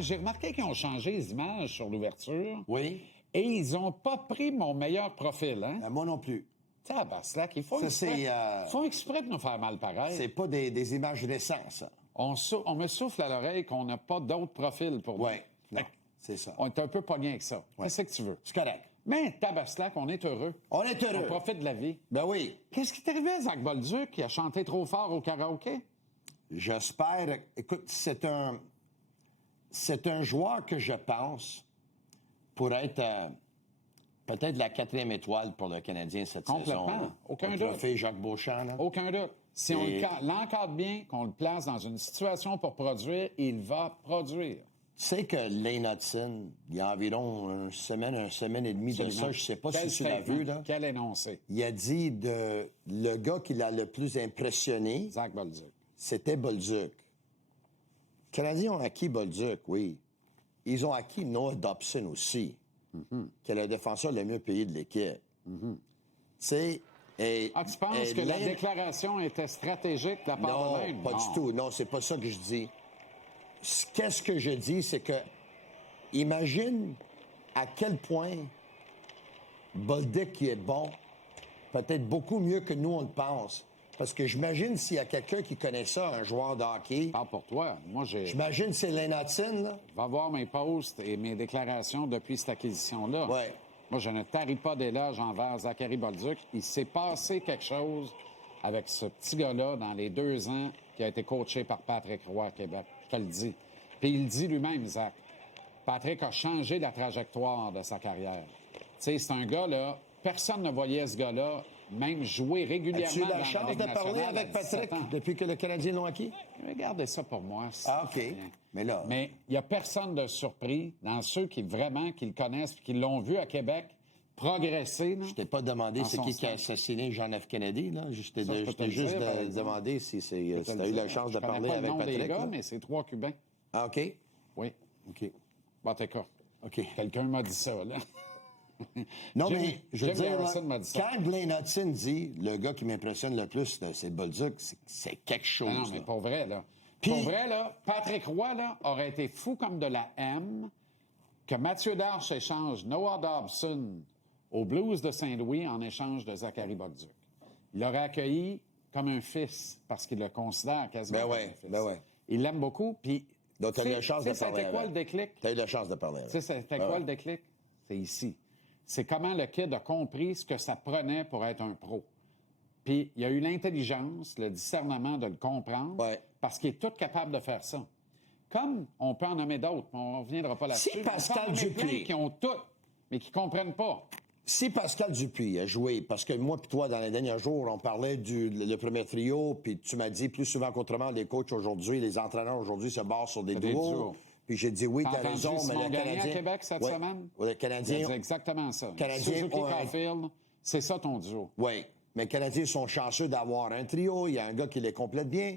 j'ai remarqué qu'ils ont changé les images sur l'ouverture. Oui. Et ils n'ont pas pris mon meilleur profil, hein? Moi non plus. Tabarnak, ils font Ça, exprès. c'est, Ils font exprès de nous faire mal pareil. C'est pas des images récentes, ça. On me souffle à l'oreille qu'on n'a pas d'autres profils pour nous. Oui, non, c'est ça. On est un peu pogné avec ça. Ouais. Qu'est-ce que tu veux? C'est correct. Mais tabaslac, on est heureux. On est heureux. On profite de la vie. Ben oui. Qu'est-ce qui t'est arrivé à Zach Bolduc qui a chanté trop fort au karaoké? J'espère... Écoute, c'est un joueur que je pense pour être peut-être la 4e étoile pour le Canadien cette saison. Complètement. Aucun doute. Le trophée Jacques Beauchamp, là. Aucun doute. Si on l'encadre bien, qu'on le place dans une situation pour produire, il va produire. Tu sais que Lane Hudson, il y a environ une semaine et demie de ça, je sais pas si tu l'as vu, là. Quel énoncé? Il a dit le gars qui l'a le plus impressionné, Zach Bolduc. c'était Bolduc. Les Canadiens ont acquis Bolduc, oui. Ils ont acquis Noah Dobson aussi, qui est le défenseur le mieux payé de l'équipe. Tu sais... Tu penses que la déclaration était stratégique de la part de Lane? Non, pas du tout. Non, c'est pas ça que je dis. Qu'est-ce que je dis, c'est que imagine à quel point Bolduc qui est bon, peut-être beaucoup mieux que nous on le pense. Parce que j'imagine s'il y a quelqu'un qui connaît ça, un joueur de hockey. Parle pour toi. Moi, J'imagine c'est Lane Hudson, là. Va voir mes posts et mes déclarations depuis cette acquisition-là. Ouais. Moi, je ne tarie pas d'éloge envers Zachary Bolduc. Il s'est passé quelque chose avec ce petit gars-là dans les 2 ans qui a été coaché par Patrick Roy à Québec. Je te le dis. Puis il le dit lui-même, Zach. Patrick a changé la trajectoire de sa carrière. Tu sais, c'est un gars, là, personne ne voyait ce gars-là même jouer régulièrement. As-tu eu dans la chance Ligue de parler nationale avec à 17 Patrick ans. depuis que le Canadien l'ont acquis? Regardez ça pour moi. Ah, OK. Mais là... Mais il n'y a personne de surpris dans ceux qui vraiment qui le connaissent et qui l'ont vu à Québec progresser. Je t'ai pas demandé c'est qui a assassiné John F. Kennedy, là. Je t'ai juste demandé si tu as eu la chance de parler avec Patrick. Je connais pas le nom des gars, mais c'est 3 Cubains. Ah, OK? Oui. OK. Bon, t'es quoi? OK. Quelqu'un m'a dit ça, là. Non, mais je veux dire, m'a dit ça. quand Blaine Hudson dit le gars qui m'impressionne le plus, c'est Bolduc, c'est quelque chose. Non, mais pour vrai, là. Puis- Pour vrai, là, Patrick Roy, là, aurait été fou comme de la M que Mathieu Darche échange Noah Dobson aux Blues de Saint-Louis en échange de Zachary Bolduc. Il l'aurait accueilli comme un fils parce qu'il le considère quasiment Ben comme ouais, un fils. ben ouais. Il l'aime beaucoup, puis... Donc, tu as eu la chance de parler C'était quoi avec. le déclic? Tu as eu la chance de parler avec. Tu sais, c'était quoi le déclic? C'est ici. C'est comment le kid a compris ce que ça prenait pour être un pro. Puis il a eu l'intelligence, le discernement de le comprendre, Ouais. parce qu'il est tout capable de faire ça. Comme on peut en nommer d'autres, on ne reviendra pas là-dessus. Si mais on peut en Pascal nommer Dupuis- plein qui ont tout, mais qui ne comprennent pas. Si Pascal Dupuis a joué, parce que moi puis toi, dans les derniers jours, on parlait le premier trio, puis tu m'as dit plus souvent qu'autrement, les coachs aujourd'hui, les entraîneurs aujourd'hui se basent sur des Des duos. duos. Puis j'ai dit oui, T'as t'as entendu raison, mais Simon le Gagné Canadien... à Québec cette Ouais. semaine? Ouais, le Canadien... C'est exactement ça. Canadiens Suzuki ont un- Caulfield, c'est ça ton duo. Oui, mais les Canadiens sont chanceux d'avoir un trio. Il y a un gars qui les complète bien.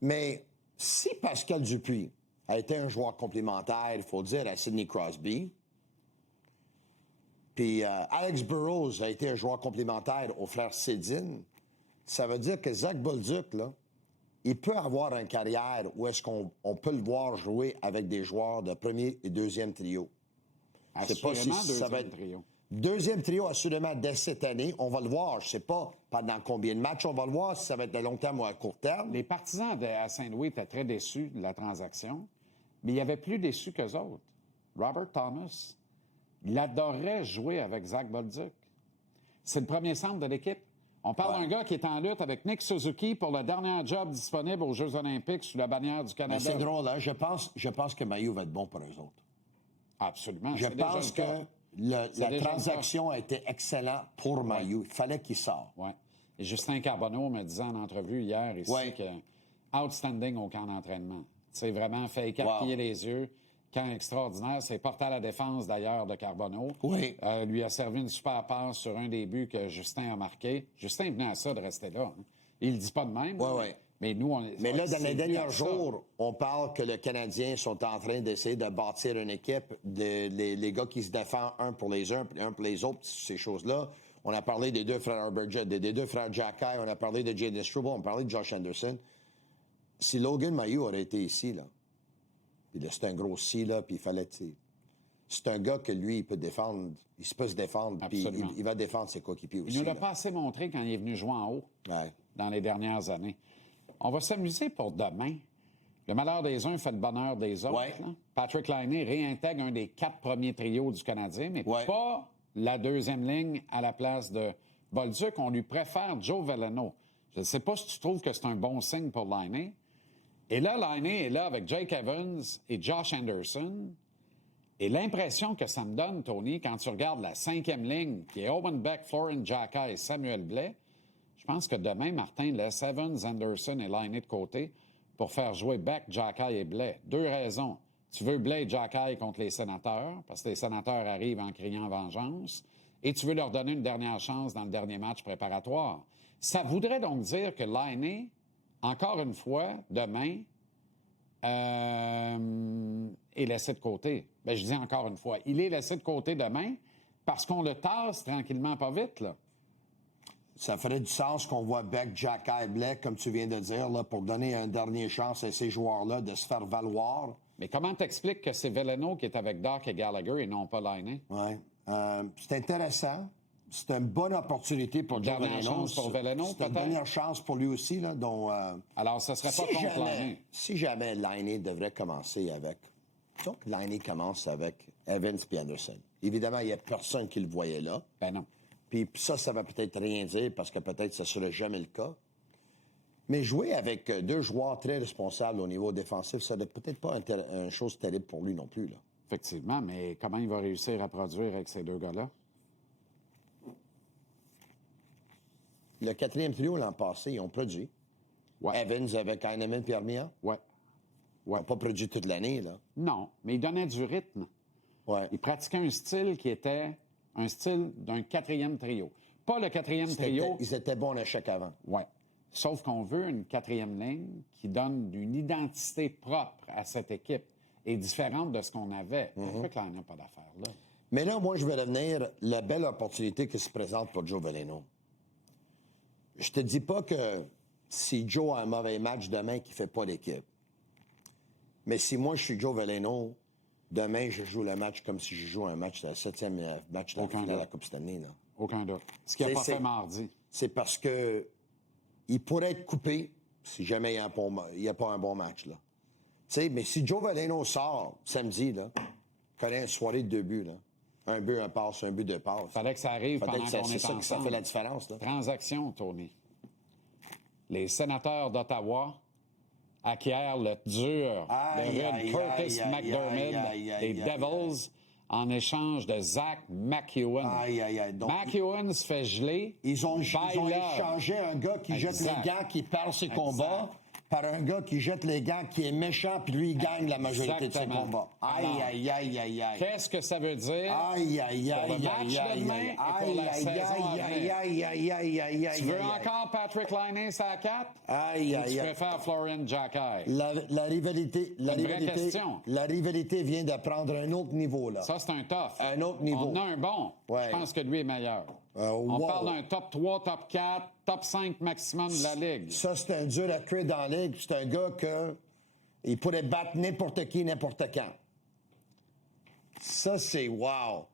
Mais si Pascal Dupuis a été un joueur complémentaire, il faut dire, à Sidney Crosby, puis Alex Burrows a été un joueur complémentaire au frère Sedin, ça veut dire que Zach Bolduc, là, il peut avoir une carrière où est-ce qu'on peut le voir jouer avec des joueurs de premier et deuxième trio. Je sais pas si Assurément, ça va être... deuxième trio. Deuxième trio, assurément, dès cette année. On va le voir. Je sais pas pendant combien de matchs on va le voir, si ça va être de long terme ou à court terme. Les partisans à Saint-Louis étaient très déçus de la transaction, mais il y avait plus déçus qu'eux autres. Robert Thomas, il adorait jouer avec Zach Bolduc. C'est le premier centre de l'équipe. On parle d'un gars qui est en lutte avec Nick Suzuki pour le dernier job disponible aux Jeux olympiques sous la bannière du Mais Canada. c'est drôle, hein? Je pense que Maillot va être bon pour eux autres. Absolument. Je c'est déjà pense le que cas. la déjà le transaction a été excellente pour Maillot. Il fallait qu'il sorte. Ouais. Et Justin Carbonneau me disait en entrevue hier ici Ouais. que outstanding au camp d'entraînement. C'est vraiment fait écarquiller les yeux. Camp extraordinaire. C'est porté à la défense, d'ailleurs, de Carbonneau. Oui. Lui a servi une super passe sur un des buts que Justin a marqué. Justin venait à ça de rester là. Hein. Il le dit pas de même. Ouais, ouais. Mais nous, on Mais là, dans c'est les dû derniers à ça. jours, on parle que les Canadiens sont en train d'essayer de bâtir une équipe, les gars qui se défendent un pour les uns, puis un pour les autres, ces choses-là. On a parlé des deux frères des deux frères Jacky, on a parlé de Jaden Struble, on a parlé de Josh Anderson. Si Logan Mailloux aurait été ici, là, Puis là, c'est un gros si, là, puis il fallait, tu sais. C'est un gars que lui, il peut défendre. Il peut se défendre, puis il va défendre ses coéquipiers aussi. Il nous l'a pas assez montré quand il est venu jouer en haut dans les dernières années. On va s'amuser pour demain. Le malheur des uns fait le bonheur des autres. Ouais. Patrick Laine réintègre un des 4 premiers trios du Canadien, mais pas la deuxième ligne à la place de Bolduc. On lui préfère Joe Veleno. Je ne sais pas si tu trouves que c'est un bon signe pour Laine. Et là, Laine est là avec Jake Evans et Josh Anderson. Et l'impression que ça me donne, Tony, quand tu regardes la 5e ligne, qui est Owen Beck, Florian Xhekaj et Samuel Blais, je pense que demain, Martin laisse Evans, Anderson et Laine de côté pour faire jouer Beck, Xhekaj et Blais. 2 raisons. Tu veux Blais et Xhekaj contre les Sénateurs, parce que les Sénateurs arrivent en criant vengeance, et tu veux leur donner une dernière chance dans le dernier match préparatoire. Ça voudrait donc dire que Laine, encore une fois, demain, est laissé de côté. Bien, je dis encore une fois, il est laissé de côté demain parce qu'on le tasse tranquillement, pas vite, là. Ça ferait du sens qu'on voit Beck, Xhekaj et Blais, comme tu viens de dire, là, pour donner une dernière chance à ces joueurs-là de se faire valoir. Mais comment t'expliques que c'est Veleno qui est avec Doc et Gallagher et non pas Laine? Oui. C'est intéressant. C'est une bonne opportunité pour Joe Dernière Veleno. chance pour Veleno, C'est une peut-être? dernière chance pour lui aussi. Là, dont, Alors, ce ne serait pas contre Laine. Si jamais Laine devrait commencer avec... Disons que Laine commence avec Evans et Anderson. Évidemment, il n'y a personne qui le voyait là. Ben non. Puis ça va peut-être rien dire parce que peut-être ce ne sera jamais le cas. Mais jouer avec 2 joueurs très responsables au niveau défensif, ça n'est peut-être pas une chose terrible pour lui non plus. Là. Effectivement, mais comment il va réussir à produire avec ces 2 gars-là? Le 4e trio l'an passé, ils ont produit. Ouais. Evans avec Heinemann et Armia. Ouais. Ils n'ont pas produit toute l'année, là. Non, mais il donnait du rythme. Ouais. Il pratiquait un style qui était un style d'un 4e trio. Pas le 4e trio. Ils étaient bons le chèque avant. Oui. Sauf qu'on veut une 4e ligne qui donne une identité propre à cette équipe et différente de ce qu'on avait. Je crois que là, on n'a pas d'affaire, là. Mais là, moi, je vais revenir la belle opportunité qui se présente pour Joe Veleno. Je te dis pas que si Joe a un mauvais match demain, qu'il ne fait pas l'équipe. Mais si moi, je suis Joe Veleno, demain, je joue le match comme si je joue un match, le 7e match de la finale de la Coupe Stanley. Là. Aucun doute. Ce qu'il n'a pas fait mardi. C'est parce que il pourrait être coupé si jamais il n'y a pas un bon match. Là. Mais si Joe Veleno sort samedi, là, connaît une soirée de 2 buts, là, un but, un passe, un but, 2 passes. Fallait que ça arrive pendant qu'on est ensemble. C'est ça que ça fait la différence. Là. Transaction, Tony. Les Sénateurs d'Ottawa acquièrent le dur de Curtis McDermott des Devils en échange de Zach McEwen. McEwen se fait geler. Ils ont échangé un gars qui jette les gants, qui perd ses combats, par un gars qui jette les gants, qui est méchant, puis lui, il gagne la majorité de ses combats. Aïe. Qu'est-ce que ça veut dire? Aïe. Pour le match de demain et pour la saison à venir. Tu veux encore Patrick Laine, ça à 4? Ou tu préfères Florian Xhekaj? La rivalité vient de prendre un autre niveau, là. Ça, c'est un tough. Un autre niveau. On a un bon. Ouais. Je pense que lui est meilleur. On parle d'un top 3, top 4, top 5 maximum de la Ligue. Ça, c'est un dur à cuire dans la Ligue. C'est un gars il pourrait battre n'importe qui, n'importe quand. Ça, c'est wow.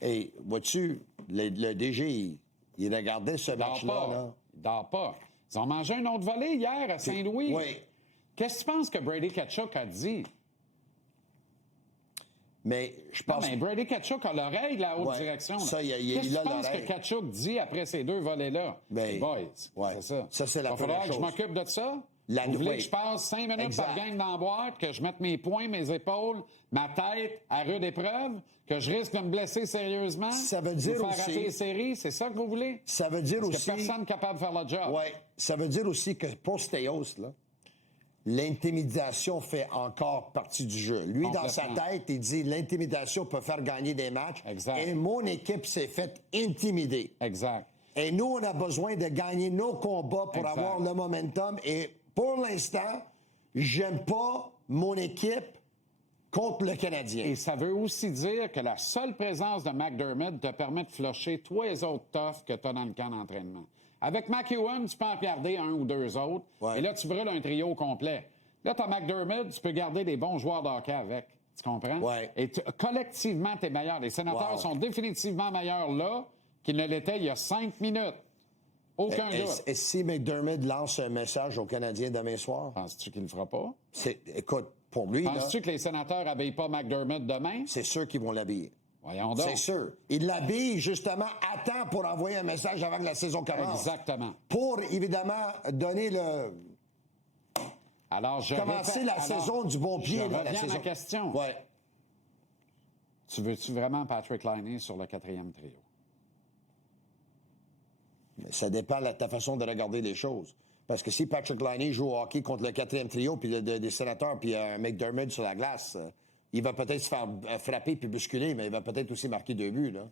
Et vois-tu, le DG, il regardait ce match-là. Là. Il dort pas. Ils ont mangé un autre volley hier à Saint-Louis. Oui. Qu'est-ce que tu penses que Brady Tkachuk a dit? Mais je pense... Non, mais Brady Tkachuk a l'oreille de la haute direction. Là. Ça, Qu'est-ce que tu penses que Tkachuk dit après ces 2 volets-là? Ben, boys, ouais. c'est ça. Ça, c'est la première chose. Il va falloir que je m'occupe de ça. Vous voulez que je passe 5 minutes par game dans la boîte, que je mette mes poings, mes épaules, ma tête à rude épreuve, que je risque de me blesser sérieusement? Ça veut dire faire rater les séries? C'est ça que vous voulez? Ça veut dire aussi... Parce que personne n'est capable de faire le job. Oui. Ça veut dire aussi que pour Staios, là, l'intimidation fait encore partie du jeu. Lui, dans sa tête, il dit l'intimidation peut faire gagner des matchs. Exact. Et mon équipe s'est faite intimider. Exact. Et nous, on a besoin de gagner nos combats pour avoir le momentum. Et pour l'instant, j'aime pas mon équipe contre le Canadien. Et ça veut aussi dire que la seule présence de McDermott te permet de flusher tous les autres toughs que tu as dans le camp d'entraînement. Avec McEwen, tu peux en garder 1 ou 2 autres. Ouais. Et là, tu brûles un trio complet. Là, tu as McDermott, tu peux garder des bons joueurs de hockey avec. Tu comprends? Ouais. Et collectivement, tu es meilleur. Les Sénateurs sont définitivement meilleurs là qu'ils ne l'étaient il y a 5 minutes. Aucun doute. Et si McDermott lance un message aux Canadiens demain soir? Penses-tu qu'il ne le fera pas? Écoute, pour lui, Penses-tu que les Sénateurs n'habillent pas McDermott demain? c'est sûr qu'ils vont l'habiller. Voyons donc. C'est sûr. Ils l'habillent justement à temps pour envoyer un message avant que la saison commence. Exactement. Pour, évidemment, donner le... Alors, Commencer la saison du bon pied. Je là, la reviens à saison. ma question. Ouais. Tu veux-tu vraiment Patrick Laine sur le 4e trio? Mais ça dépend de ta façon de regarder les choses. Parce que si Patrick Laine joue au hockey contre le 4e trio, puis des Sénateurs, puis un McDermott sur la glace, il va peut-être se faire frapper puis bousculer, mais il va peut-être aussi marquer 2 buts, là.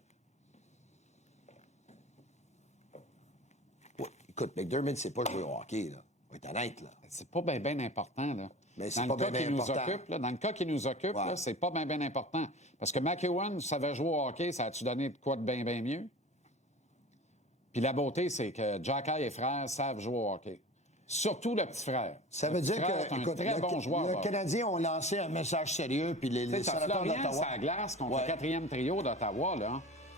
Ouais, écoute, McDermott, c'est pas jouer au hockey, là. On va être honnête, là. C'est pas bien important, là. Mais c'est dans pas le cas bien qui nous important. occupe, là, dans le cas qui nous occupe, Ouais. là, c'est pas bien important. Parce que McEwen savait jouer au hockey, ça a-tu donné de quoi de bien mieux? Puis la beauté, c'est que Jacky et frères savent jouer au hockey. Surtout le petit frère. Ça Le veut petit dire frère, que, c'est un écoute, très bon joueur. les Canadiens ont lancé un message sérieux, puis les Tu sais, t'as Sénateurs Florian d'Ottawa... sur la glace contre Ouais. le 4e trio d'Ottawa, là.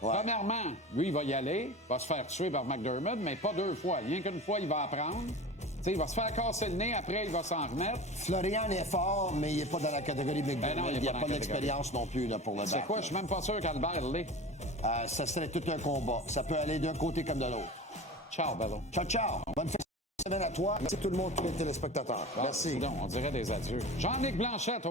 Ouais. Premièrement, lui, il va y aller, va se faire tuer par McDermott, mais pas 2 fois. Rien qu'une fois, il va apprendre. Tu sais, il va se faire casser le nez, après, il va s'en remettre. Florian est fort, mais il n'est pas dans la catégorie McDermott. Ben non, il il est n'y a pas pas dans la d'expérience non plus là, pour le battre. C'est quoi? Je suis même pas sûr qu'Albert l'est. Ça serait tout un combat. Ça peut aller d'un côté comme de l'autre. Ciao, Bello. Ciao, ciao. Bonne fin de semaine à toi. Merci tout le monde, tous les téléspectateurs. Merci. On dirait des adieux. Jean-Nic Blanchette,